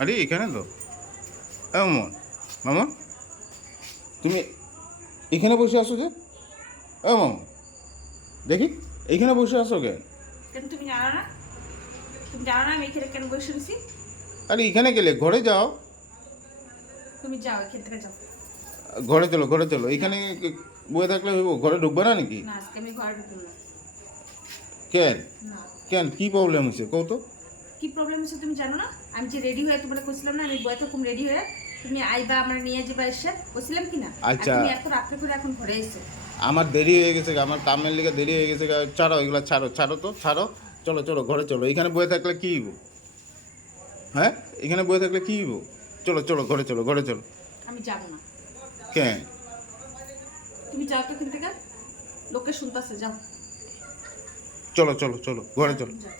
আরে এখানে তো মামন, মামন তুমি এখানে বসে আসো যে? মামন দেখি, এইখানে বসে আসো কেন? কেন তুমি জানো না? তুমি জানো না আমি এখানে কেন বসে রয়েছি? আরে এখানে গেলে ঘরে যাও। তুমি যাও, এখান থেকে যাও। ঘরে চলো, ঘরে চলো। এখানে বয়ে থাকলে হইব? ঘরে ঢুকবে না নাকি? না, আজকে আমি ঘরে ঢুকবো না। কেন? না। কেন, কি প্রবলেম হয়েছে কও তো? কি প্রবলেম হচ্ছে তুমি জানো না? আমি যে রেডি হয়ে তোমাকে কইছিলাম না আমি বয়ে থাকুম রেডি হয়ে, তুমি আইবা আমরা নিয়ে যাবা এসে, কইছিলাম কি না? আর আচ্ছা, তুমি এত রাত্রে করে এখন ঘরে এসে। আমার দেরি হয়ে গেছে, আমার কামের লিগে দেরি হয়ে গেছে। ছাড়ো এগুলো, ছাড়ো ছাড়ো তো, ছাড়ো। চলো চলো ঘরে চলো। এখানে বয়ে থাকলে কি হইব? হ্যাঁ, এখানে বয়ে থাকলে কি হইব? চলো চলো ঘরে চলো, ঘরে চলো। আমি যাব না। কেন? তুমি যাও তো এখান থেকে, লোকে শুনতাছে, যাও। চলো চলো চলো ঘরে চলো। যাও।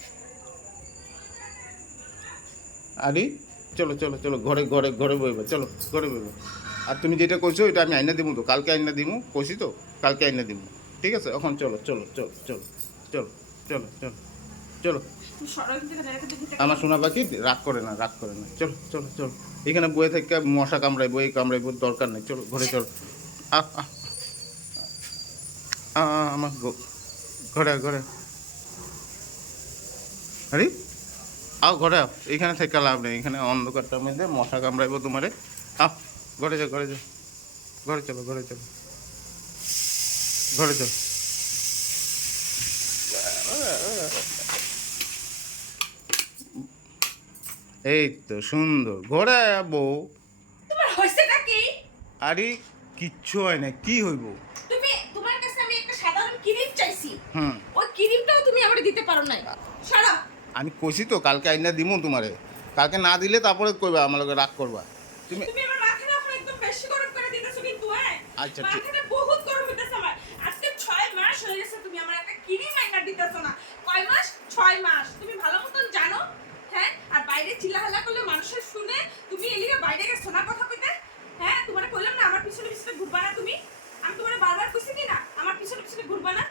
আরে চলো চলো চলো ঘরে, ঘরে ঘরে বইবা, চলো ঘরে বইবা। আর তুমি যেটা কইছো এটা আমি আইনা দিব তো, কালকে আইনা দিব, কইছি তো কালকে আইনা দিব। ঠিক আছে, এখন চলো চলো চলো চলো চলো চলো চলো চলো। তুমি সরো এখান থেকে, এখান থেকে ঘুরতে আমার শোনা পাখি রাগ করে না, রাগ করে না। চলো চলো চলো। এখানে বয়ে থেকে মশা কামড়াইবো, এই কামড়াইবো, দরকার নেই। চলো ঘরে চলো। আহ আহ আমার ঘরে ঘরে। আরে আও ঘরে আও, এখানে থেকে লাভ নেই। এখানে অন্ধকারটার মধ্যে মশা কামড়াইবো তোমারে। আহ ঘরে যাও, ঘরে যাও, ঘরে চলো, ঘরে চলো, ঘরে চলো। এই তো সুন্দর ঘরে বউ। তোমার হইছেটা কি? আরে কিচ্ছু হয় না, কি হইব? তুমি, তোমার কাছে আমি একটা সাধারণ ক্রিম চাইছি, হুম, ওই ক্রিমটাও তুমি আমাকে দিতে পারো নাই। সরো। আমি কইছি তো কালকে আইনা দিমু তোমারে। কালকে না দিলে তারপরে কইবা আমার লগে রাগ করবা তুমি। তুমি আমার মাথাটা এখন একদম বেশি গরম করে দিতেছো কিন্তু, হ্যাঁ? আচ্ছা ঠিক। মাথাটা বহুত গরম হইতেছে আমার। আজকে 6 মাস হয়ে গেছে তুমি আমার একটা ক্রিম আইনা দিতেছো না। কয় মাস? 6 মাস। তুমি ভালো মতন জানো, হ্যাঁ? আর বাইরে চিল্লাহাল্লা করলে মানুষের শুনে তুমি এলিগে বাইরে গেছো না কথা কইতে? হ্যাঁ? তোমারে কইলাম না আমার পিছনে পিছনে ঘুরবা না তুমি? আমি তোমারে বারবার কইছি কি না আমার পিছনে পিছনে ঘুরবা না?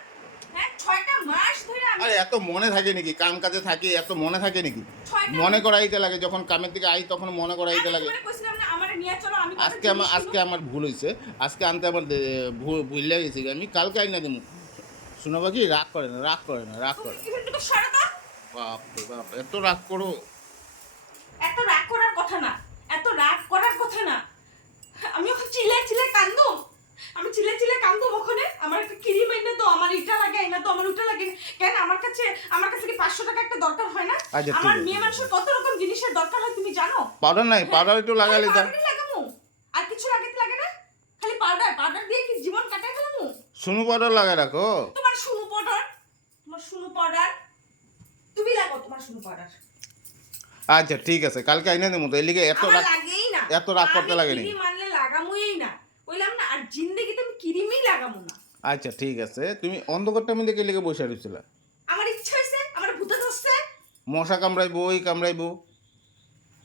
হ্যাঁ? 6টা মাস ধরে আমি আরে এত মনে থাকে নাকি? কাম কাজে থাকি, এত মনে থাকে নাকি? 6টা মনে করাইতে লাগে, যখন কামের দিকে আই তখন মনে করাইতে লাগে। তোমারে কইছিলাম না আমারে নিয়ে চলো, আমি কথা আজকে আমার, আজকে আমার ভুল হয়েছে। আজকে আনতে আমার ভুলে গেছি। আমি কালকে আইনা দিমু। শুনো বাকি, রাগ করে না, রাগ করে না, রাগ করে না। এখান থেকে সরো তো। বাপ রে বাপ, এত রাগ করো? এত রাগ করার কথা না, এত রাগ করার কথা না। আমি ওখানে চিল্লাই চিল্লাই কান্দুম, আমি চিল্লাই চিল্লাই কান্দুম ওখানে আমার একটা ক্রিম এনে তো, আমার এটা লাগে এনে তো, আমার ওটা লাগে। কেন আমার কাছে কি 500 টাকা একটা দরকার হয় না? আচ্ছা ঠিক আমার আছে। মেয়ে মানুষের কত রকম জিনিসের দরকার হয় তুমি জানো? পাউডার নাই? পাউডার একটু লাগাইলে দাও। পাউডার লাগামু, আর কিছু লাগাতে লাগে না? খালি পাউডার, পাউডার দিয়ে কি জীবন কাটাই ফেলামু? শুনু পাউডার লাগাই রাখো। তোমার শুনু পাউডার, তোমার শুনু পাউডার, তুমি লাগাও তোমার শুনু পাউডার। আচ্ছা ঠিক আছে, কালকে আইনা দেবো তো। এর লিগে এত আমার রাগ, লাগেই না, এত রাগ করতে লাগে নি? আমি ক্রিম আনলে লাগামুই না, কইলাম না। আর জিন্দেগিতে আমি ক্রিমই লাগামু না। আচ্ছা ঠিক আছে, তুমি অন্ধকারটার মধ্যে কে লিগে বসে রয়েছিল? আমার ইচ্ছা হইছে, আমার ভূতে ধরছে। মশা কামড়াইবো, ওই কামড়াইবো।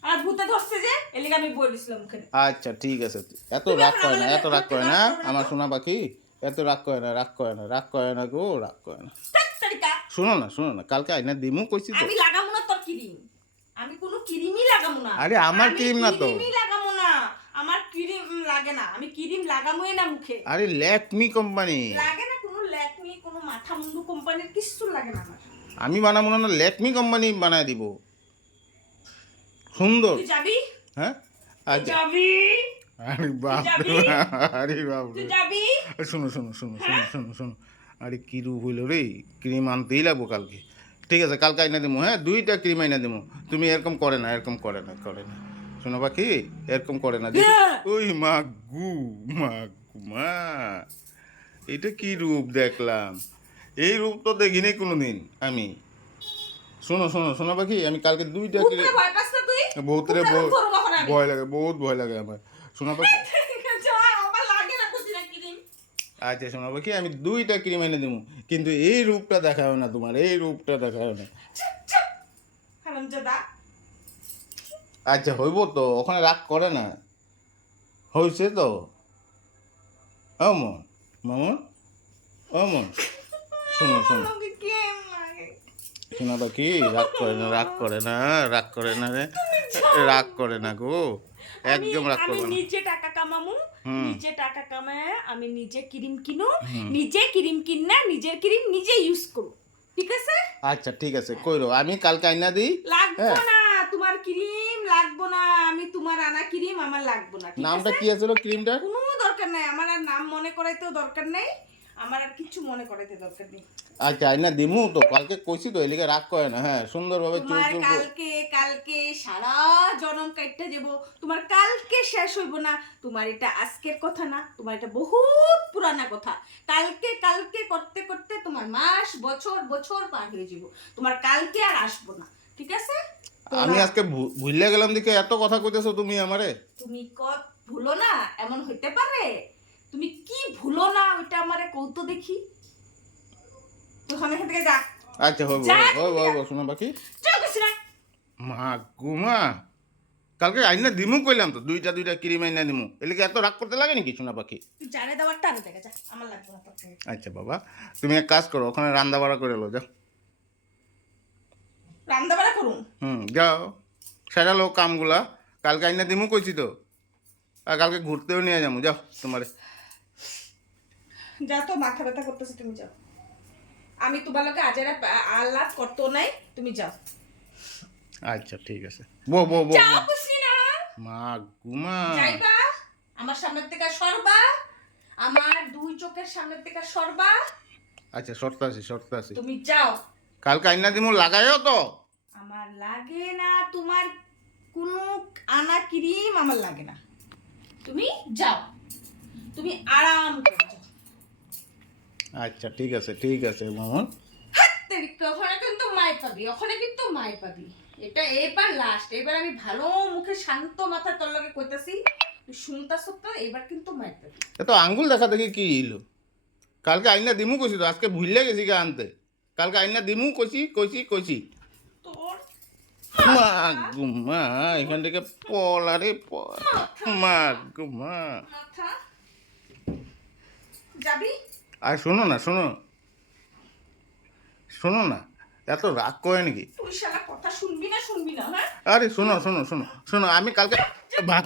আর ভূতে ধরছে যে এলিগে আমি বই দিছিলাম মুখে। আচ্ছা ঠিক আছে। এত তুমি রাগ এখন করে না, আমার এত রাগ করে না। রাগ করো না আমার তো। শোনা পাখি, এত রাগ করে না, রাগ করে না, রাগ করে না গো, রাগ করে না। তাড়াতাড়িকা শোনো না, শোনো না, কালকে আইনা দিমু কইছি তো। আমি লাগামু না তোর ক্রিম, আমি কোনো ক্রিমই লাগামু না। আরে আমার ক্রিম না তো। ক্রিমই লাগামু না, আমার ক্রিম লাগে না, আমি ক্রিম লাগামুই না মুখে। আরে ল্যাকমি কোম্পানি। লাগে না কোনো ল্যাকমি, কোনো মাথা মুন্ডু কোম্পানির কিছু লাগে না আমার। আমি বানাবো না, ল্যাকমি কোম্পানি বানায় দিব। সুন্দর। তুই যাবি? হ্যাঁ তুই আচ্ছা। যাবি? আরে বাপ যাবি? রে, আরে বাপ তুই রে। যাবি? শোনো শোনো শোনো শোনো শোনো শোনো। আরে কি রূপ হইল রে, ক্রিম আনতেই লাগবো কালকে। ঠিক আছে, কালকে আইনা দেবো। হ্যাঁ, 2টা ক্রিম আইনা দেবো। তুমি এরকম করে না, এরকম করে না, করে না। শোনো পাখি, এরকম করে না। ওই মা গু, মা গু, মা, এটা কি রূপ দেখলাম? এই রূপ তো দেখিনি কোনোদিন আমি। শোনো শোনো শোনো পাখি, আমি কালকে 2টা ভূতে ভয় পাস না তুই? বহুতরে ভূতে এখন ধরবো এখন আমি। ভয় লাগে, বহুত ভয় লাগে আমার। শোনো পাখি, যা, আমার লাগে না খুশি না ক্রিম। আচ্ছা শোনো পাখি, আমি 2টা ক্রিম এনে দেবো, কিন্তু এই রূপটা দেখাও না তোমার, এই রূপটা দেখাও না। চুপ চুপ হারামজাদা। আচ্ছা হইব তো, ওখানে রাগ করে না, হয়েছে তো। অমন মামন, অমন, শোনো শোনো আমাকে কেম লাগে। শোনো পাখি, রাগ করে না, রাগ করে না, রাগ করে না রে। তুমি রাগ করে না গো, একদম রাগ আমি করবে না। নিজে টাকা কামামু, হুম। নিজে টাকা কামায় আমি নিজে ক্রিম কিনো, হুম। নিজে ক্রিম কিনা নিজের ক্রিম নিজে ইউজ করো, ঠিক আছে? আচ্ছা ঠিক আছে, কইরো, আমি কালকে আইনা দিই। লাগবো হ্যাঁ, না তোমার ক্রিম, লাগবো না, আমি তোমার আনা ক্রিম আমার লাগবো না, ঠিক নামটা আছে? কি আছিল ক্রিমটার? কোনো দরকার নাই, আমার আর নাম মনে করাইতেও দরকার নাই, আমার আর কিছু মনে করাইতে দরকার নেই। আচ্ছা আইনা দিমু তো, কালকে কইছি তো, এলিকে রাগ করে না। হ্যাঁ, সুন্দরভাবে চুল তোমার চুল কালকে সারা জনম কাটতে যাব, তোমার কালকে শেষ হইব না, তোমার এটা আজকের কথা না, তোমার এটা বহুত পুরানা কথা। কালকে করতে করতে তোমার মাস বছর বছর পার হয়ে যাব, তোমার কালকে আর আসবো না, ঠিক আছে? আমি আজকে ভুলিয়া গেলাম দিকে এত কথা কইতেছো তুমি আমারে। তুমি কত ভুলো না এমন হইতে পারে? তুমি কি ভুলো না ওইটা আমারে কৌত দেখি, তুই এখান থেকে যা, আচ্ছা হইব যা, হইব যা। হইব, শোনো বাকি। চল গেছি না। মা গুমা, কালকে আইনা দিমু কইলাম তো, দুইটা ক্রিম আইনা দিমু, এলিকে এত রাগ করতে লাগে নাকি শোনা পাখি? তুই জানে দেওয়ার টানে দেখে যা, আমার লাগবে না তোর থেকে। আচ্ছা বাবা, তুমি এক কাজ করো, ওখানে রান্না বাড়া করে লো, যাও। রান্না বাড়া করুন, যাও, সেটা লো কামগুলা, কালকে আইনা দিমু কইছি তো, আর কালকে ঘুরতেও নিয়ে যাবো, যাও তোমারে। যা, তো মাথা ব্যথা করতেছে, তুমি যাও, আমি তোমার লোকে আজেরা আল্লাহ করতো নাই, তুমি যাও। আচ্ছা ঠিক আছে, বো বো বো যাও বো। খুশি না? মা গুমা, যাইবা, আমার সামনের থেকে সরবা, আমার দুই চোখের সামনের থেকে সরবা, আচ্ছা শর্ত আছে। তুমি যাও। কালকে আইনা দিমু লাগাইও তো। আমার লাগে না তোমার কোনো আনা ক্রিম, আমার লাগে না, তুমি যাও, তুমি আরাম করে যাও। আচ্ছা ঠিক আছে মামুন। ওখানে কিন্তু মাই পাবি, ওখানে কিন্তু মাই পাবি, এটা এবার লাস্ট, এবার আমি ভালো মুখে শান্ত মাথা তোর লগে কইতাছি, তুই শুনতাছ তো, এবার কিন্তু মাই পাবি। এত আঙ্গুল দেখা দেখি কি হইলো? কালকে আইনা দিমু কইছি তো, আজকে ভুললে গেছি কে আনতে। কালকে আইনা দিমু কইছি। তোর মা গুমা, এখান থেকে পলারে মা গুমা। মাথা যাবি, আর শোনো না, এত রাগ করে নাকি? তুই শালা কথা শুনবি না, হ্যাঁ? আরে শোনো, আমি কালকে ভাত